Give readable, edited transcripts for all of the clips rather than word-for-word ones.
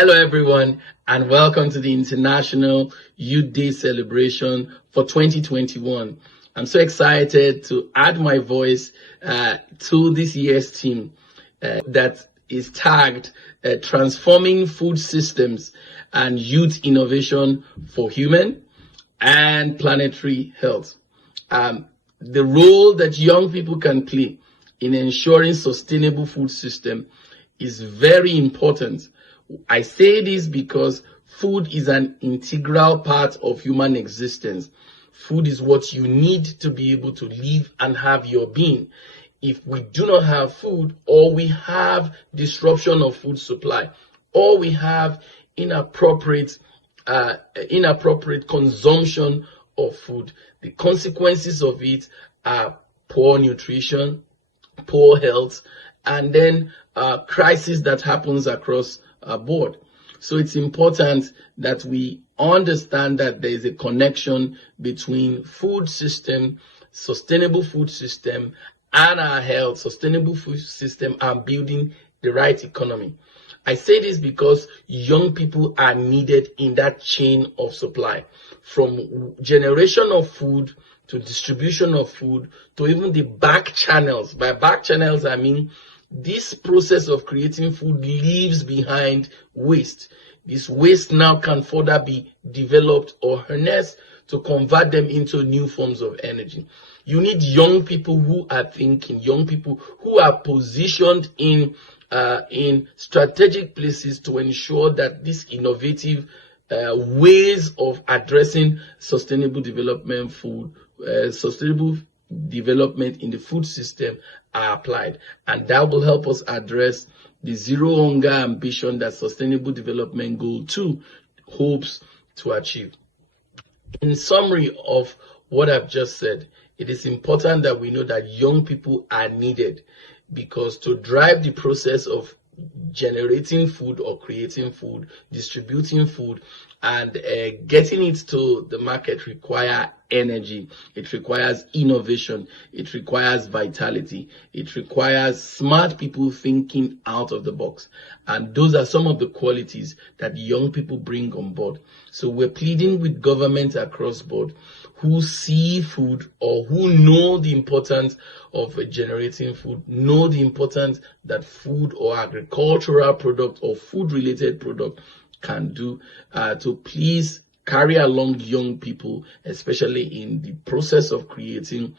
Hello, everyone, and welcome to the International Youth Day celebration for 2021. I'm so excited to add my voice to this year's team that is tagged Transforming Food Systems and Youth Innovation for Human and Planetary Health. The role that young people can play in ensuring sustainable food system is very important. I say this because food is an integral part of human existence. Food is what you need to be able to live and have your being. If we do not have food, or we have disruption of food supply, or we have inappropriate consumption of food, the consequences of it are poor nutrition, poor health, and then crisis that happens across board. So it's important that we understand that there is a connection between food system, sustainable food system, and our health, sustainable food system, and building the right economy. I say this because young people are needed in that chain of supply, from generation of food to distribution of food to even the back channels. By back channels, I mean this process of creating food leaves behind waste. This waste now can further be developed or harnessed to convert them into new forms of energy. You need young people who are thinking, young people who are positioned in strategic places to ensure that these innovative ways of addressing sustainable development in the food system are applied, and that will help us address the zero hunger ambition that Sustainable Development Goal 2 hopes to achieve. In summary of what I've just said, it is important that we know that young people are needed, because to drive the process of generating food or creating food, distributing food, and getting it to the market require energy. It requires innovation. It requires vitality. It requires smart people thinking out of the box. And those are some of the qualities that young people bring on board. So we're pleading with governments across board who see food, or who know the importance of generating food, know the importance that food or agricultural product or food related product can do, to please carry along young people, especially in the process of creating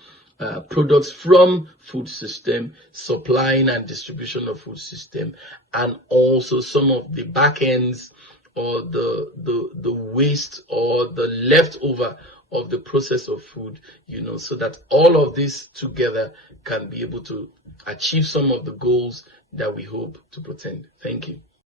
products from food system, supplying and distribution of food system, and also some of the back ends or the waste or the leftover of the process of food, so that all of this together can be able to achieve some of the goals that we hope to pretend. Thank you.